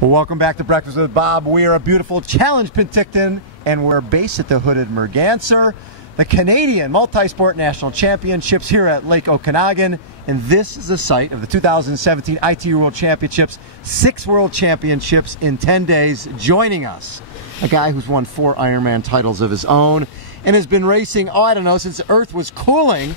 Well, welcome back to Breakfast with Bob. We are a beautiful Challenge Penticton, and we're based at the hooded Merganser, the Canadian Multi-Sport National Championships here at Lake Okanagan. And this is the site of the 2017 ITU World Championships, 6 World Championships in 10 days. Joining us, a guy who's won 4 Ironman titles of his own and has been racing, I don't know, since the Earth was cooling.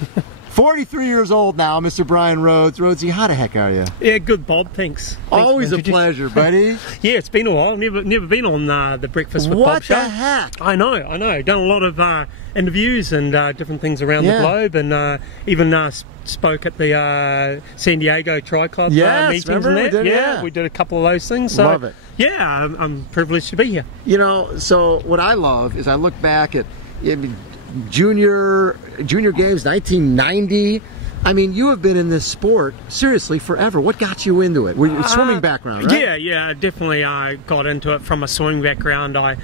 43 years old now, Mr. Bryan Rhodes. Rhodesy, how the heck are you? Yeah, good, Bob. Thanks. Always a pleasure, buddy. Yeah, it's been a while. Never been on the Breakfast with Bob show. What the heck? I know. Done a lot of interviews and different things around the globe, and even spoke at the San Diego Tri Club meetings. Remember and that. we did, Yeah, we did a couple of those things. So, love it. Yeah, I'm privileged to be here. You know, so what I love is I look back at Junior Games 1990. I mean, you have been in this sport seriously forever. What got you into it? Were you swimming background, right? Yeah, definitely. I got into it from a swimming background. I,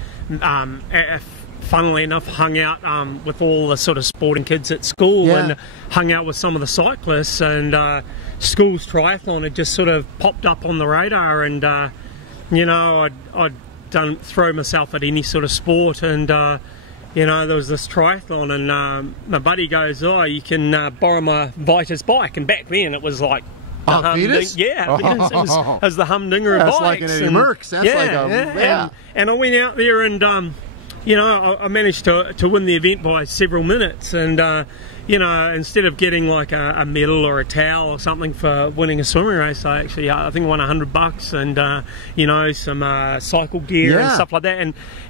funnily enough, hung out with all the sort of sporting kids at school and hung out with some of the cyclists. And school's triathlon had just sort of popped up on the radar, and you know, I'd throw myself at any sort of sport, and you know, there was this triathlon, and my buddy goes, "Oh, you can borrow my Vitas bike." And back then, it was like the Vitas? Yeah, Vitas. It was the humdinger of That's bikes. Like an Eddie Merckx. That's like a And I went out there, and you know, I managed to win the event by several minutes, and you know, instead of getting like a medal or a towel or something for winning a swimming race, I actually I think won $100 and you know, some cycle gear and stuff like that.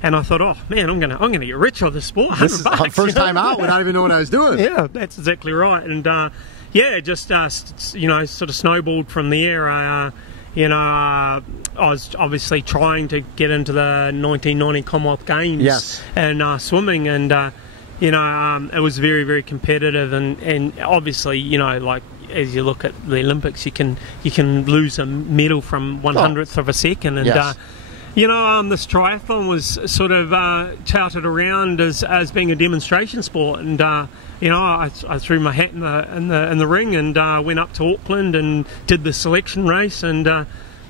And I thought, oh man, I'm gonna get rich on this sport. $100. This is first time out without even knowing what I was doing. Yeah, that's exactly right. And yeah, just you know, sort of snowballed from there. You know, I was obviously trying to get into the 1990 Commonwealth Games and swimming, and you know, it was very, very competitive, and obviously, you know, like as you look at the Olympics, you can lose a medal from 1/100th of a second, and you know, this triathlon was sort of touted around as being a demonstration sport, and you know, I threw my hat in the ring and went up to Auckland and did the selection race, and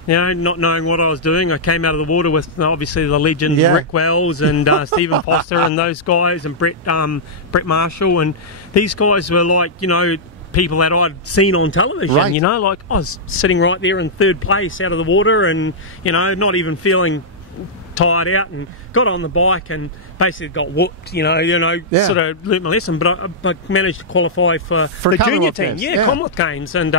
you know, not knowing what I was doing, I came out of the water with obviously the legends Rick Wells and Stephen Foster and those guys, and Brett Marshall, and these guys were like, you know, people that I'd seen on television. You know, like I was sitting right there in 3rd place out of the water, and you know, not even feeling tired out, and got on the bike and basically got whooped. You know, sort of learnt my lesson, but I managed to qualify for the junior team. Commonwealth Games, and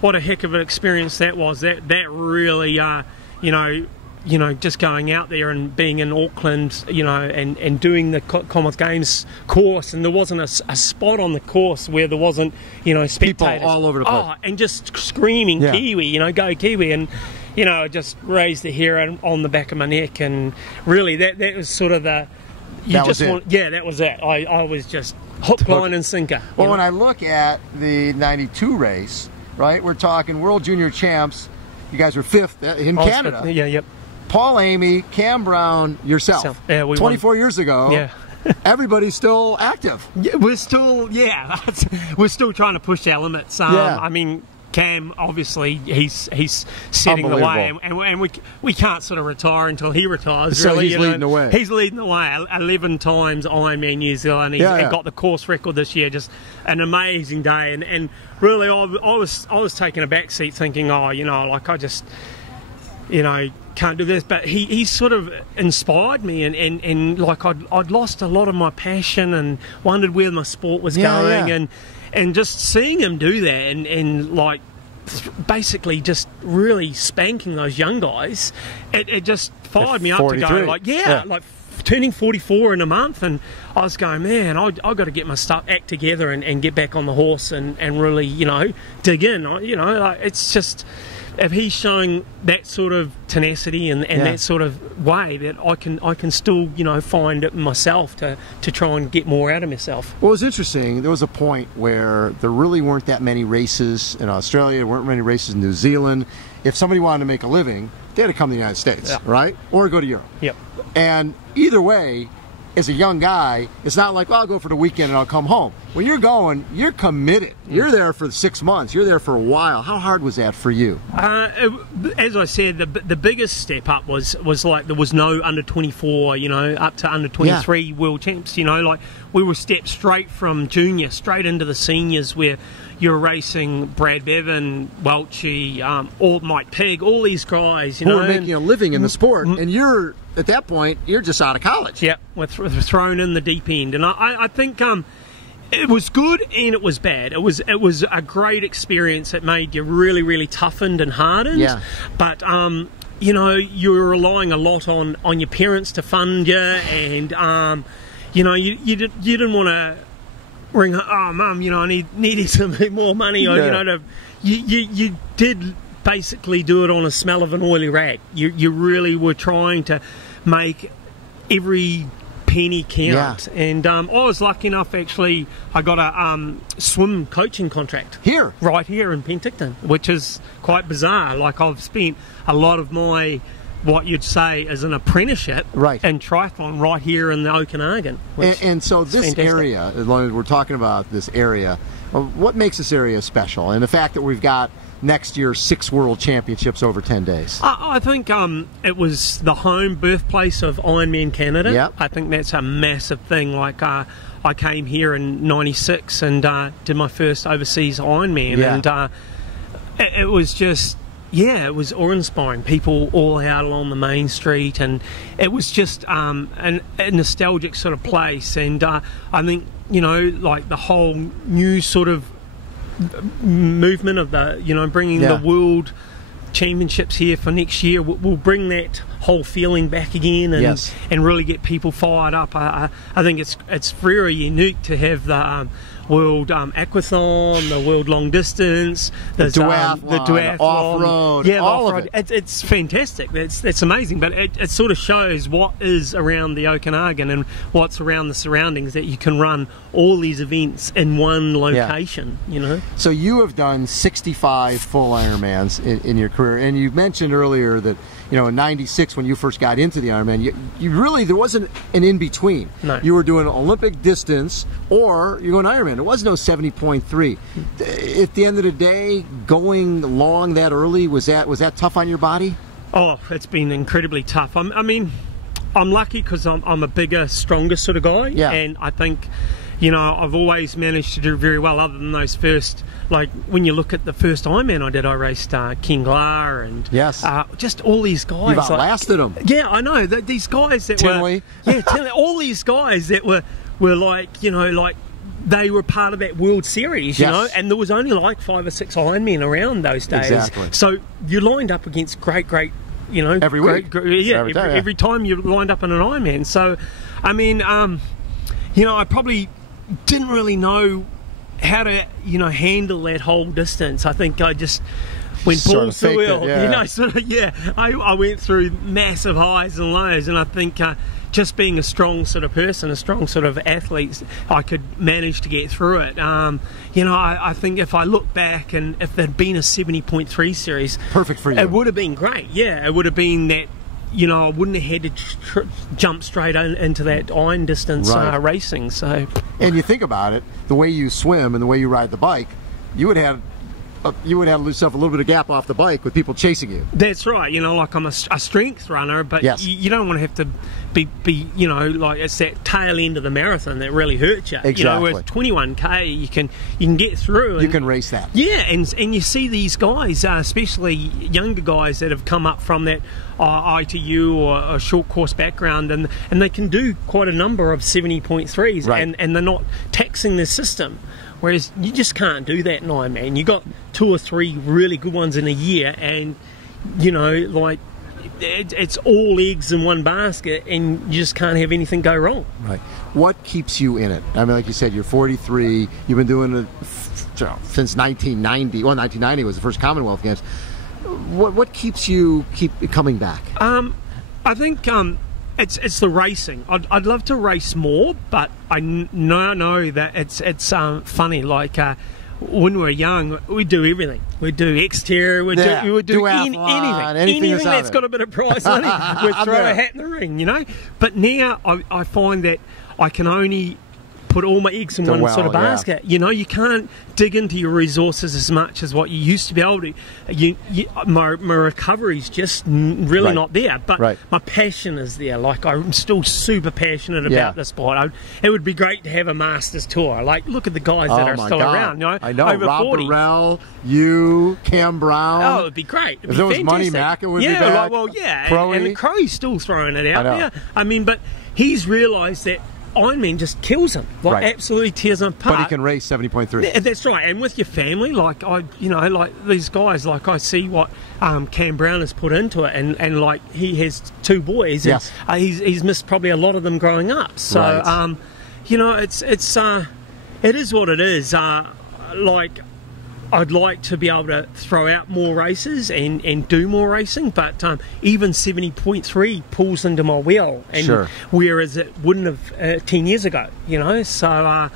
what a heck of an experience that was. That really, you know, just going out there and being in Auckland, you know, and doing the Commonwealth Games course, and there wasn't a spot on the course where there wasn't, you know, spectators. People all over the place. Oh, and just screaming Kiwi, you know, go Kiwi, and you know, just raised the hair on the back of my neck, and really that was sort of the, that was it. I was just hook, line and sinker. Well, when I look at the 92 race, right, we're talking World Junior Champs, you guys were 5th in Canada. Paul Amy, Cam Brown, yourself. Yeah, we 24 years ago. Yeah. Everybody's still active. Yeah, we're still trying to push our limits. I mean, Cam, obviously, he's setting the way, and we can't sort of retire until he retires. So really, he's leading the way. He's leading the way. 11 times Ironman New Zealand. He's got the course record this year. Just an amazing day, and really, I was taking a back seat, thinking, oh, you know, like I just, you know, can't do this. But he sort of inspired me, and like I'd lost a lot of my passion and wondered where my sport was going, and just seeing him do that, and like basically just really spanking those young guys, it just fired me up to go, like, like turning 44 in a month, and I was going, man, I've got to get my act together and get back on the horse and really, you know, dig in. You know, like, it's just, if he's showing that sort of tenacity and that sort of way, that I can still, you know, find it myself to try and get more out of myself. Well, it was interesting. There was a point where there really weren't that many races in Australia. There weren't many races in New Zealand. If somebody wanted to make a living, they had to come to the United States, right? Or go to Europe. And either way, as a young guy, it's not like, well, I'll go for the weekend and I'll come home. when you're going, you're committed. You're there for 6 months. You're there for a while. How hard was that for you? As I said, the biggest step up was like there was no under 24, you know, up to under 23 world champs. You know, like we were stepped straight from junior straight into the seniors, where you're racing Brad Bevan, Welchie, or Mike Pigg, all these guys, you know, who are making a living in the sport, and you're at that point you're just out of college. Yeah, we're thrown in the deep end, and I think it was good and it was bad. It was a great experience. It made you really, really toughened and hardened. Yeah. But you know, you're relying a lot on your parents to fund you, and you know, you didn't want to ring, oh mum, you know, I needed some more money, or, you know, you did basically do it on a smell of an oily rag. You really were trying to make every penny count. And I was lucky enough, actually, I got a swim coaching contract right here in Penticton, which is quite bizarre. Like, I've spent a lot of my, what you'd say is an apprenticeship in triathlon right here in the Okanagan. And so this area, as long as we're talking about this area, what makes this area special? And the fact that we've got next year 6 world championships over 10 days. I think it was the home birthplace of Ironman Canada. Yep. I think that's a massive thing. Like I came here in '96 and did my first overseas Ironman, and it was just, yeah, it was awe-inspiring. People all out along the main street, and it was just a nostalgic sort of place. And I think, you know, like the whole new sort of movement of the, you know, bringing the world championships here for next year will bring that whole feeling back again, and really get people fired up. I think it's very unique to have the world aquathon, the world long distance, the duathlon, off-road, all of it. It's fantastic. That's amazing. But it sort of shows what is around the Okanagan and what's around the surroundings, that you can run all these events in one location. You know. So you have done 65 full Ironmans in your career, and you mentioned earlier that, you know, in '96 when you first got into the Ironman, you really, there wasn't an in-between. No. You were doing Olympic distance or you're going Ironman. There was no 70.3. At the end of the day, going long that early, was that tough on your body? Oh, it's been incredibly tough. I mean, I'm lucky because I'm a bigger, stronger sort of guy, and I think, you know, I've always managed to do very well, other than those first, like when you look at the first Ironman I did, I raced Ken Glar and just all these guys. You've outlasted them. Yeah, I know. These guys that Tinley. were, all these guys that were like, you know, like they were part of that World Series, you know, and there was only like 5 or 6 Ironmen around those days. Exactly. So you lined up against great, you know, every week. Every time you lined up in an Ironman. So, I mean, you know, I probably didn't really know how to, you know, handle that whole distance. I think I just went balls to the wheel. You know, sort of, I went through massive highs and lows, and I think just being a strong sort of person, a strong sort of athlete, I could manage to get through it. You know, I think if I look back, and if there'd been a 70.3 series, perfect for you, it would have been great. Yeah, it would have been that. You know, I wouldn't have had to jump straight into that iron distance racing. So, and you think about it, the way you swim and the way you ride the bike, you would have to lose yourself a little bit of gap off the bike with people chasing you. That's right. You know, like I'm a strength runner, but you don't want to have to be, you know, like it's that tail end of the marathon that really hurts you. Exactly. You know, with 21k, you can get through. And, you can race that. Yeah, and you see these guys, especially younger guys that have come up from that ITU or a short course background, and they can do quite a number of 70.3s, and they're not taxing the system. Whereas you just can't do that in Ironman. You got 2 or 3 really good ones in a year, and you know, like it's all eggs in one basket, and you just can't have anything go wrong. Right. What keeps you in it? I mean, like you said, you're 43. You've been doing it since 1990. Well, 1990 was the first Commonwealth Games. What keeps you coming back? I think it's the racing. I'd love to race more, but I know that it's funny. Like when we were young, we'd do everything. We'd do exterior. We'd do anything that's got a bit of prize money. We'd throw a hat in the ring, you know. But now I find that I can only put all my eggs in one sort of yeah. basket. You know, you can't dig into your resources as much as what you used to be able to. My recovery's just really not there, but my passion is there. Like, I'm still super passionate about the sport. It would be great to have a Masters tour. Like, look at the guys that are still around. You know, I know. over Rob 40. Burrell, you, Cam Brown. Oh, it'd be great. It'd if be there was fantastic. Money Mack, it would be back. Like, well, yeah, and Crow's still throwing it out there. I mean, but he's realised that Ironman just kills him, like absolutely tears him apart. But he can race 70.3. That's right. And with your family, like like these guys, like I see what Cam Brown has put into it, and like he has 2 boys. And, he's missed probably a lot of them growing up. So you know, it is what it is. Like, I'd like to be able to throw out more races and do more racing, but even 70.3 pulls into my wheel, and whereas it wouldn't have 10 years ago, you know. So,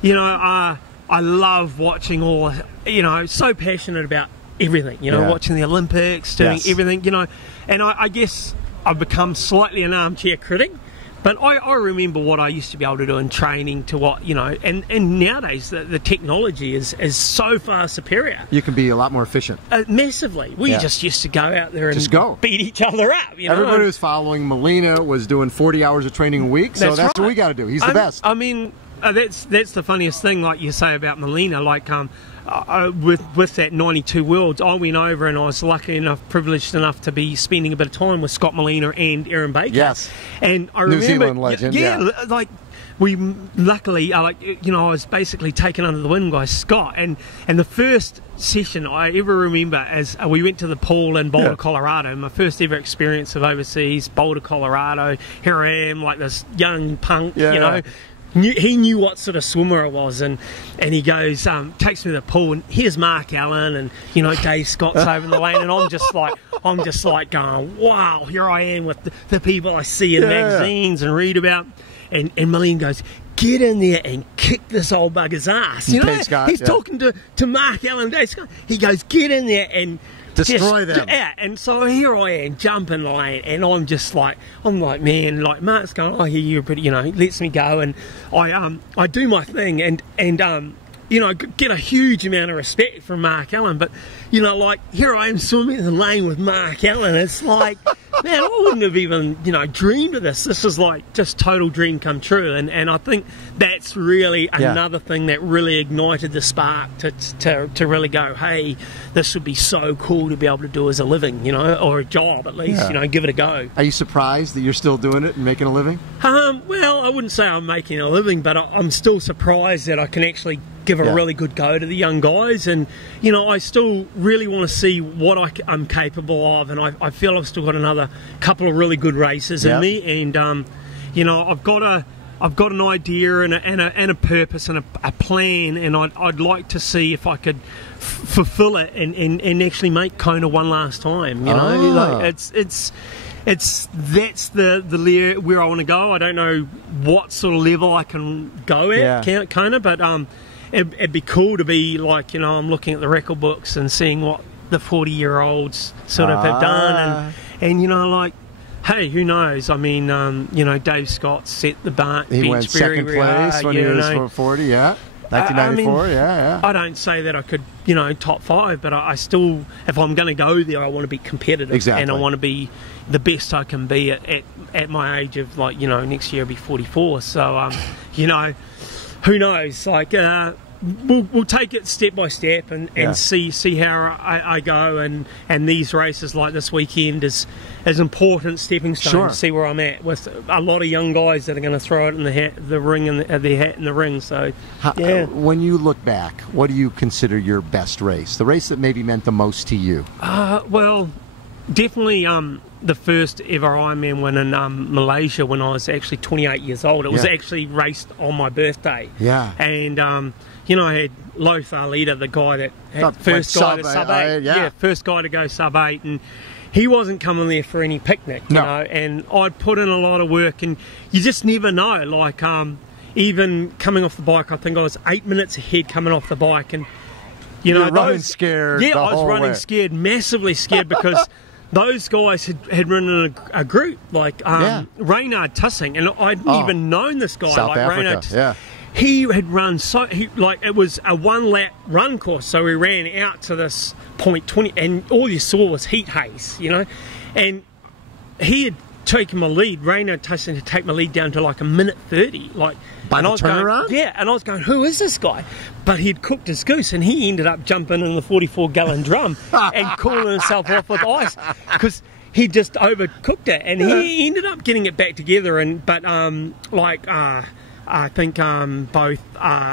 you know, I love watching all, you know, so passionate about everything, you know, watching the Olympics, doing everything, you know, and I guess I've become slightly an armchair critic. But I remember what I used to be able to do in training to what, you know, and nowadays the technology is so far superior. You can be a lot more efficient. Massively. We just used to go out there and beat each other up. You know? Everybody who's following Molina was doing 40 hours of training a week, so that's what we got to do. He's the best. I mean, that's the funniest thing, like you say about Molina, like with that 92 Worlds, I went over and I was lucky enough, privileged enough to be spending a bit of time with Scott Molina and Aaron Baker. Yes. And I remember, New Zealand legend. Like we luckily, you know, I was basically taken under the wing by Scott, and the first session I ever remember as we went to the pool in Boulder, Colorado. My first ever experience of overseas, Boulder, Colorado. Here I am, like this young punk, you know. He knew what sort of swimmer I was, and he goes, takes me to the pool, and here's Mark Allen, and you know, Dave Scott's over in the lane, and I'm just like going, wow, here I am with the people I see in magazines and read about, and Malene goes, get in there and kick this old bugger's ass. You know, he's talking to Mark Allen, Dave Scott. He goes, get in there and destroy them. Yeah, and so here I am jumping lane, and I'm like, man, like Mark's going, oh, here you're pretty, you know, lets me go, and I do my thing, and you know, get a huge amount of respect from Mark Allen, but you know, like here I am swimming in the lane with Mark Allen. It's like, man, I wouldn't have even, you know, dreamed of this. This is like just total dream come true, and I think that's really another thing that really ignited the spark to really go, hey, this would be so cool to be able to do as a living, you know, or a job at least, you know, give it a go. Are you surprised that you're still doing it and making a living? Well, I wouldn't say I'm making a living, but I'm still surprised that I can actually give a really good go to the young guys, and you know, I still really want to see what I'm capable of, and I feel I've still got another couple of really good races in me, and you know, I've got an idea and a purpose and a plan, and I'd like to see if I could fulfill it and actually make Kona one last time. You know, like that's the where I want to go. I don't know what sort of level I can go at Kona, but it'd be cool to be like, you know, I'm looking at the record books and seeing what the 40-year-olds sort of have done, and you know, like, hey, who knows? I mean, you know, Dave Scott set the bench. He went second place when he was 40, 1994, I don't say that I could, you know, top 5, but I still, if I'm going to go there, I want to be competitive, and I want to be the best I can be at my age of, like, you know, next year I'll be 44. So, you know, who knows? Like, we'll take it step by step and see how I go, and these races like this weekend is important stepping stone to see where I'm at with a lot of young guys that are going to throw it in the ring and their hat in the ring. So when you look back, what do you consider your best race, the race that maybe meant the most to you? Well, definitely the first ever Ironman win in Malaysia when I was actually 28 years old. It was actually raced on my birthday. And you know, I had Lothar Leder, the guy that had first guy to sub 8. First guy to go sub 8, and he wasn't coming there for any picnic, you know, and I'd put in a lot of work, and you just never know. Like, even coming off the bike, I think I was 8 minutes ahead coming off the bike, and you know, running scared. Yeah, I was running scared, massively scared, because those guys had run in a group, like Reynard Tussing, and I'd even known this guy, South like Africa, Reynard. he had run like it was a 1 lap run course, so we ran out to this point 20, and all you saw was heat haze, you know, and he had taken my lead. Rainer Tyson had taken my lead down to like a minute 30, like by the turnaround. Yeah, and I was going, who is this guy? But he'd cooked his goose, and he ended up jumping in the 44-gallon drum and cooling himself off with ice because he just overcooked it, and he ended up getting it back together. And I think both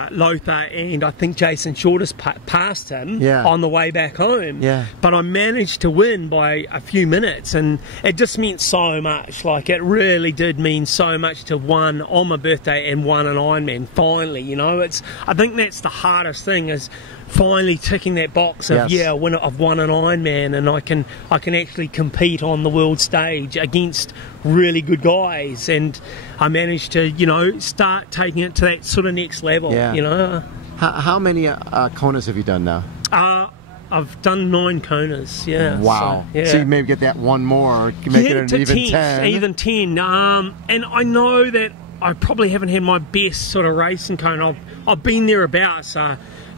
Lothar and I think Jason Shorters passed him on the way back home. Yeah. But I managed to win by a few minutes, and it just meant so much. Like, it really did mean so much to won on my birthday and won an Ironman finally. You know, I think that's the hardest thing, is finally ticking that box of I've won an Ironman, and I can actually compete on the world stage against really good guys, and I managed to, you know, start taking it to that sort of next level. You know, how many Konas have you done now? I've done 9 Konas. Wow. So you maybe get that one more, make it an even 10. Even 10. And I know that I probably haven't had my best sort of racing Kona. I've been thereabouts.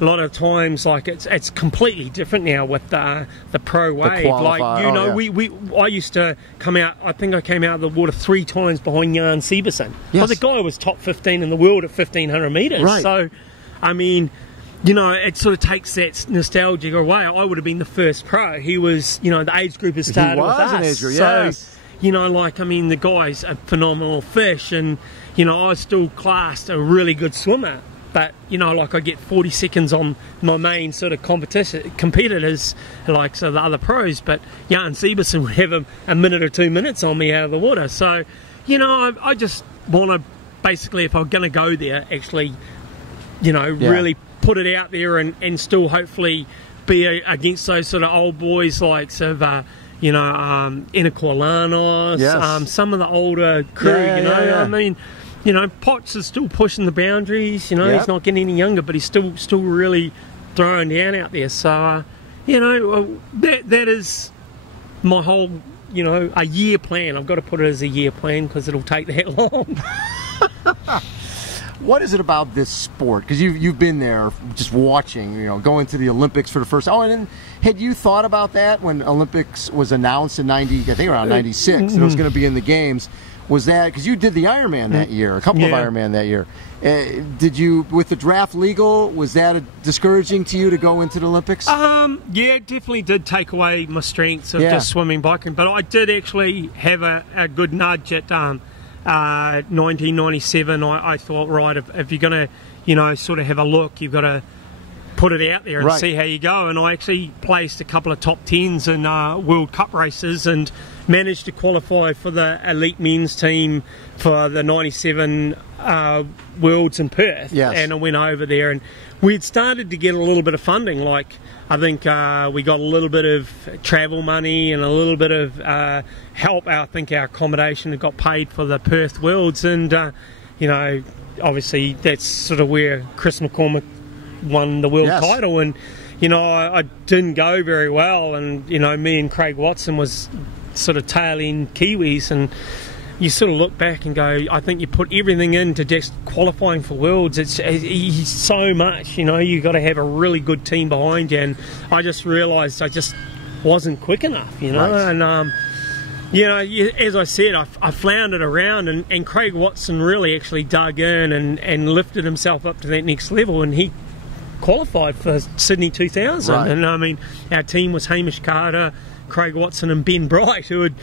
A lot of times, like, it's completely different now with the pro wave. Like, you know, I used to come out. I think I came out of the water 3 times behind Jan Severson. Well, the guy was top 15 in the world at 1500 meters. Right. So, I mean, you know, it sort of takes that nostalgia away. I would have been the first pro. He was, you know, the age group has started with us. An age group, so, you know, like, I mean, the guy's a phenomenal fish, and, you know, I was still classed a really good swimmer. But, you know, like, I get 40 seconds on my main sort of competitors, like, so the other pros, but Jan Severson would have a minute or 2 minutes on me out of the water. So, you know, I just want to, basically, if I'm going to go there, actually, you know, really put it out there and still hopefully be against those sort of old boys like, you know, Enakolanos, some of the older crew, you know, I mean, you know, Potts is still pushing the boundaries. You know, he's not getting any younger, but he's still really throwing down out there. So, you know, that is my whole, you know, a year plan. I've got to put it as a year plan because it'll take that long. What is it about this sport? Because you've been there, just watching, you know, going to the Olympics for the first. Oh, and then had you thought about that when Olympics was announced in I think around 96, and it was going to be in the Games? Was that because you did the Ironman that year, a couple of Ironman that year? Did you, with the draft legal, was that discouraging to you to go into the Olympics? Yeah, it definitely did take away my strengths of just swimming, biking. But I did actually have a good nudge at 1997. I thought, right, if you're going to, you know, sort of have a look, you've got to put it out there and see how you go. And I actually placed a couple of top 10s in World Cup races and managed to qualify for the elite men's team for the 97 Worlds in Perth. And I went over there, and we'd started to get a little bit of funding. Like, I think we got a little bit of travel money and a little bit of help. I think our accommodation had got paid for the Perth Worlds, and you know, obviously that's sort of where Chris McCormick won the world title. And, you know, I didn't go very well, and, you know, me and Craig Watson was sort of tailing Kiwis, and you sort of look back and go, I think you put everything into just qualifying for Worlds. It's so much, you know, you got to have a really good team behind you, and I just realised I just wasn't quick enough, you know. And you know, as I said, I floundered around, and Craig Watson really actually dug in and lifted himself up to that next level, and he qualified for Sydney 2000. And I mean, our team was Hamish Carter, Craig Watson and Ben Bright, who had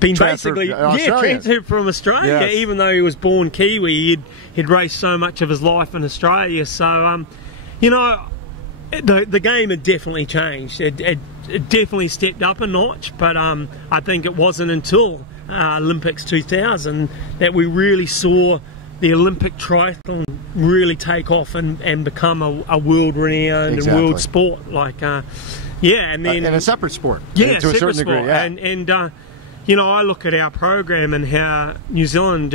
been transferred from Australia. Even though he was born Kiwi, he'd raced so much of his life in Australia. So you know, the game had definitely changed. It definitely stepped up a notch, but I think it wasn't until Olympics 2000 that we really saw the Olympic triathlon really take off and become a world-renowned and world sport. Like, and then and a separate sport, to a certain degree. And you know, I look at our program and how New Zealand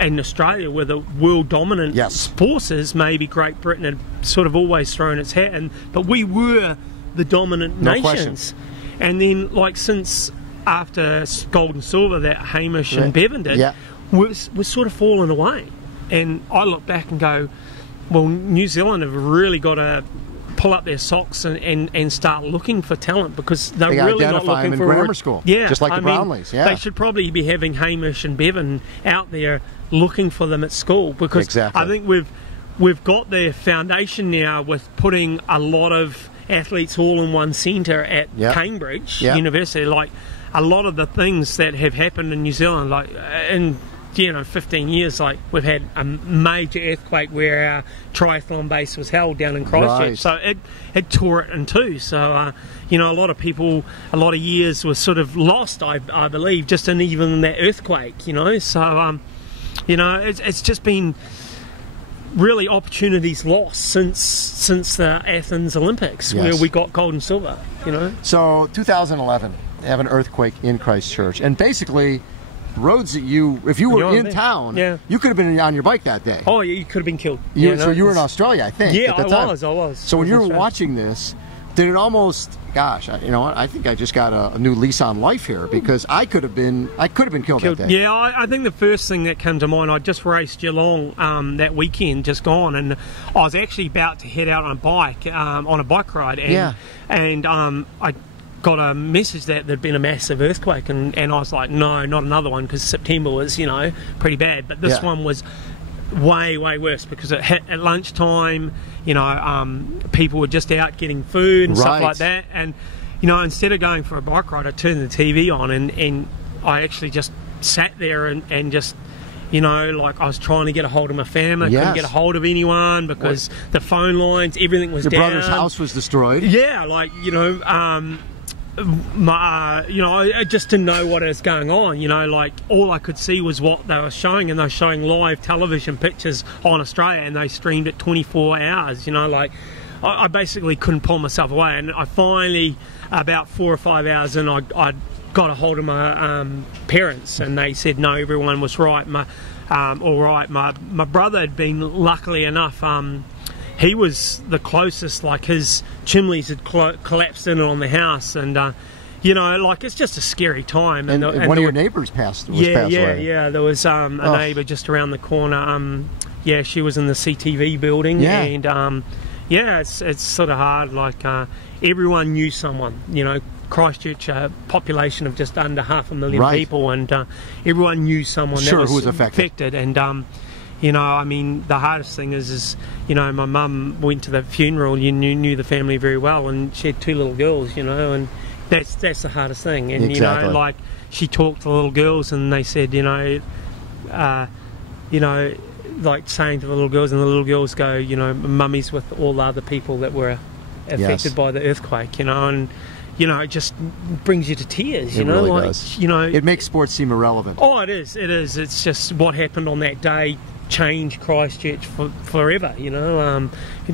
and Australia were the world dominant forces. Maybe Great Britain had sort of always thrown its hat in, but we were the dominant nations. And then, like, since after gold and silver that Hamish and Bevan did, we're sort of falling away. And I look back and go, well, New Zealand have really got to pull up their socks and start looking for talent, because they're really not looking for grammar school. Yeah, just like the Brownlees. Yeah, they should probably be having Hamish and Bevan out there looking for them at school, because I think we've got the foundation now with putting a lot of athletes all in one centre at Cambridge University. Like a lot of the things that have happened in New Zealand, like in 15 years, like we've had a major earthquake where our triathlon base was held down in Christchurch, so it tore it in two. So a lot of people, a lot of years were sort of lost, I believe, just in even that earthquake. So it's just been really opportunities lost since the Athens Olympics, where we got gold and silver. So 2011, they have an earthquake in Christchurch, and basically, roads that if you were in town, you could have been on your bike that day. Oh, you could have been killed. So you were in Australia, I think. Yeah, at the time. I was. So when you were watching this, did it almost? Gosh, you know what? I think I just got a new lease on life here, because I could have been killed that day. Yeah, I think the first thing that came to mind, I just raced Geelong that weekend, just gone, and I was actually about to head out on a bike ride, and I got a message that there'd been a massive earthquake, and I was like, no, not another one, because September was pretty bad, but this one was way worse, because it hit at lunchtime. People were just out getting food and stuff like that, and instead of going for a bike ride, I turned the TV on, and I actually just sat there and just like I was trying to get a hold of my family. I couldn't get a hold of anyone because the phone lines, everything was down. Your brother's house was destroyed. Yeah, like I just didn't know what was going on. Like all I could see was what they were showing, and they were showing live television pictures on Australia, and they streamed it 24 hours. Like I basically couldn't pull myself away, and I finally, about 4 or 5 hours in, I got a hold of my parents, and they said no, everyone was right. All right. My brother had been, luckily enough, he was the closest, like his chimneys had collapsed in on the house, and like it's just a scary time. And one of your neighbors passed away. Yeah. There was a neighbour just around the corner. She was in the CTV building, and it's sort of hard. Like everyone knew someone. Christchurch, a population of just under 500,000 people, and everyone knew someone that was who was affected. And I mean, the hardest thing is my mum went to the funeral. You knew the family very well, and she had 2 little girls, and that's the hardest thing. And like she talked to the little girls, and they said, like saying to the little girls, and the little girls go, mummy's with all the other people that were affected by the earthquake, and it just brings you to tears. It really does. It makes sports seem irrelevant. Oh, it is. It's just what happened on that day changed Christchurch forever. In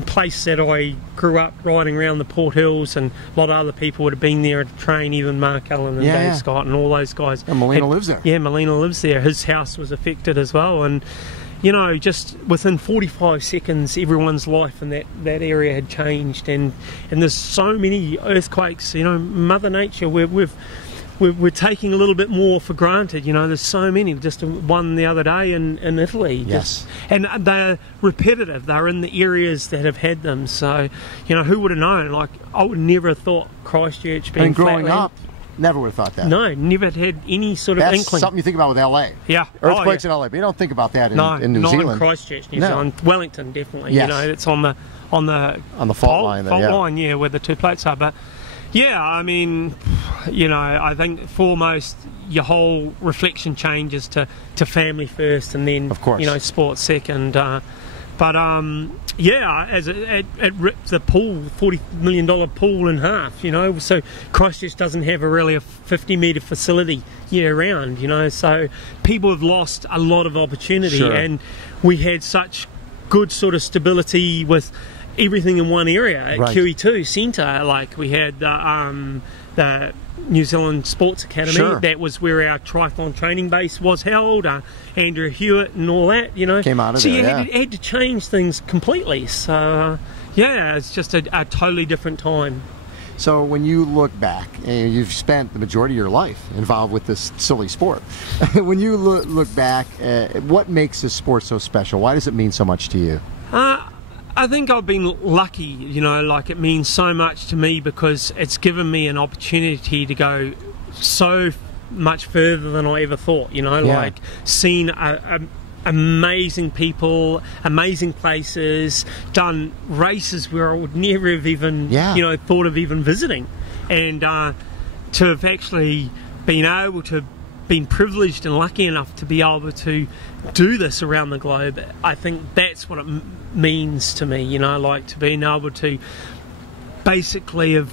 places that I grew up riding around the Port Hills, and a lot of other people would have been there to train, even Mark Allen and Dave Scott and all those guys. And Melina lives there. Yeah, Melina lives there. His house was affected as well, and just within 45 seconds, everyone's life in that area had changed, and there's so many earthquakes. Mother Nature, we're taking a little bit more for granted. There's so many. Just one the other day in Italy. Yes. And they're repetitive. They're in the areas that have had them. So, who would have known? Like, I would never have thought Christchurch being growing flatland. up. Never would have thought that. No, never had any sort of inkling. That's something you think about with LA. Yeah. Earthquakes in LA, but you don't think about that in New Zealand. Not in Christchurch, New Zealand. Wellington, definitely. Yes. It's on the fault line there, fault line, where the 2 plates are. But I mean, I think foremost your whole reflection changes to family first, and then, of course, sports second. As it ripped the pool, $40 million pool, in half. So Christchurch doesn't have a 50-metre facility year round. So people have lost a lot of opportunity, and we had such good sort of stability with everything in one area at QE2 Centre. Like we had the New Zealand Sports Academy. That was where our triathlon training base was held. Andrew Hewitt and all that, came out of there. So you had to change things completely. So it's just a totally different time. So when you look back, and you've spent the majority of your life involved with this silly sport, when you look back, what makes this sport so special? Why does it mean so much to you? I think I've been lucky, you know, like it means so much to me because it's given me an opportunity to go so much further than I ever thought, you know, like seen amazing people, amazing places, done races where I would never have even, you know, thought of even visiting. And to have actually been able to, been privileged and lucky enough to be able to do this around the globe, I think that's what it means to me, you know, like to being able to basically have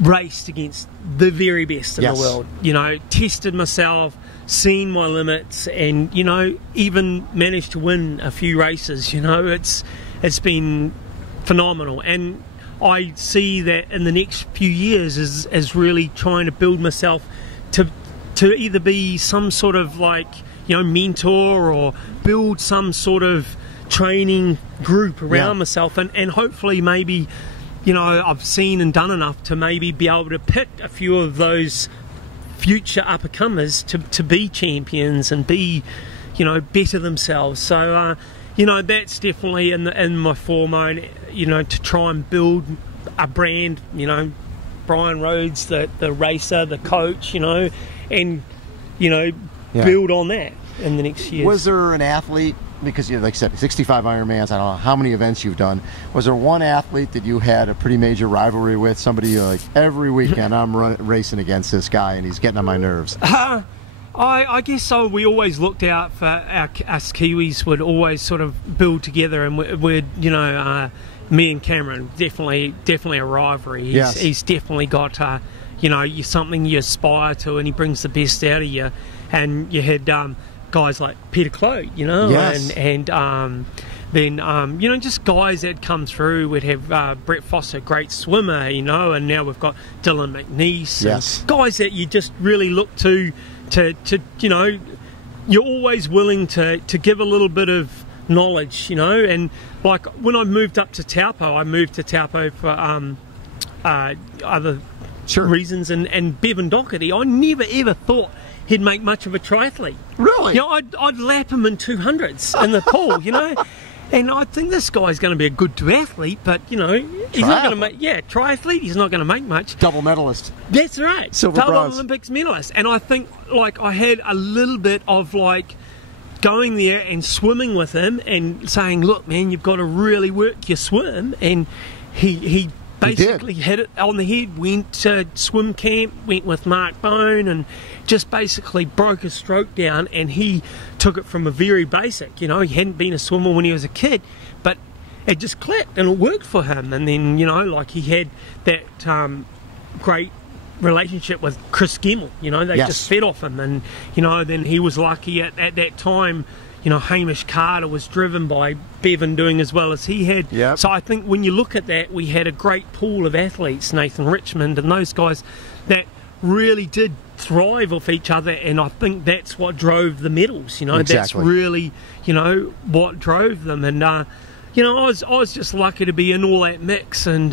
raced against the very best in the world, you know, tested myself, seen my limits, and, you know, even managed to win a few races. You know, it's been phenomenal, and I see that in the next few years as really trying to build myself to either be some sort of, like, you know, mentor or build some sort of training group around myself, and hopefully maybe, you know, I've seen and done enough to maybe be able to pick a few of those future up-and-comers to be champions and be, you know, better themselves. So, you know, that's definitely in my form, you know, to try and build a brand, you know, Bryan Rhodes, the racer, the coach, you know, and, you know, build on that in the next years. Was there an athlete, because you, like I said, 65 Ironmans, I don't know how many events you've done, was there one athlete that you had a pretty major rivalry with, somebody you're like, every weekend I'm racing against this guy and he's getting on my nerves? I guess so. We always looked out for us Kiwis would always sort of build together, and we'd, you know, me and Cameron, definitely a rivalry. He's definitely got, you know, something you aspire to, and he brings the best out of you. And you had guys like Peter Clote, you know, and then, you know, just guys that come through. We'd have Brett Foster, great swimmer, you know, and now we've got Dylan McNeice. And guys that you just really look to, you know, you're always willing to give a little bit of knowledge, you know. And like when I moved up to Taupo, I moved to Taupo for other reasons, and Bevan Doherty, I never ever thought he'd make much of a triathlete. Really? You know, I'd lap him in 200s in the pool, you know. And I think this guy's going to be a good duathlete, but, you know, he's not going to make, triathlete, he's not going to make much. Double medalist. That's right. Silver, bronze. Olympics medalist. And I think, like, I had a little bit of, like, going there and swimming with him and saying, look, man, you've got to really work your swim. And he basically hit it on the head, went to swim camp, went with Mark Bone, and just basically broke his stroke down, and he took it from a very basic, you know, he hadn't been a swimmer when he was a kid, but it just clicked and it worked for him. And then, you know, like he had that great relationship with Chris Gemmell, you know, they just fed off him, and, you know, then he was lucky at that time. You know, Hamish Carter was driven by Bevan doing as well as he had. So I think when you look at that, we had a great pool of athletes, Nathan Richmond and those guys, that really did thrive off each other, and I think that's what drove the medals, you know. That's really, you know, what drove them. And, you know, I was just lucky to be in all that mix, and,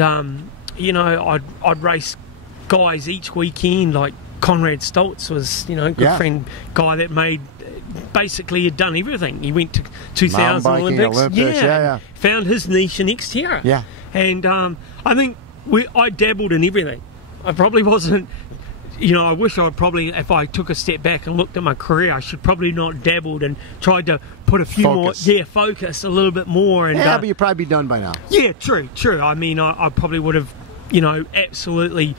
you know, I'd race guys each weekend, like Conrad Stoltz was, you know, good friend, guy that made, basically had done everything. He went to 2000 Olympics, found his niche in Xterra. And I think I dabbled in everything. I probably wasn't, you know, I wish I probably, if I took a step back and looked at my career, I should probably not dabbled and tried to put a few more, focus a little bit more. And but you'd probably be done by now. Yeah, true. I mean, I probably would have, you know, absolutely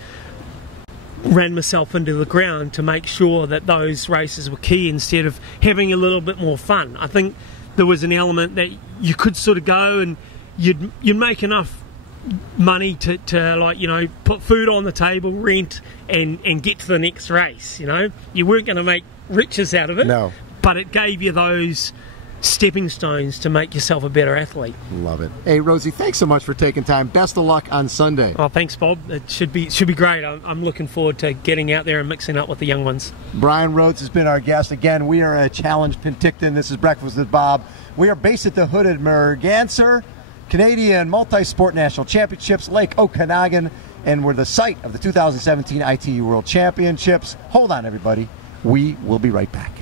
ran myself into the ground to make sure that those races were key instead of having a little bit more fun. I think there was an element that you could sort of go and you'd make enough money to like, you know, put food on the table, rent, and get to the next race, you know. You weren't going to make riches out of it, but it gave you those stepping stones to make yourself a better athlete. Love it. Hey, Rosie, thanks so much for taking time. Best of luck on Sunday. Oh, thanks, Bob. It should be great. I'm looking forward to getting out there and mixing up with the young ones. Bryan Rhodes has been our guest. Again, we are at Challenge Penticton. This is Breakfast with Bob. We are based at the hooded Merganser, Canadian Multi-Sport National Championships, Lake Okanagan, and were the site of the 2017 ITU World Championships. Hold on, everybody. We will be right back.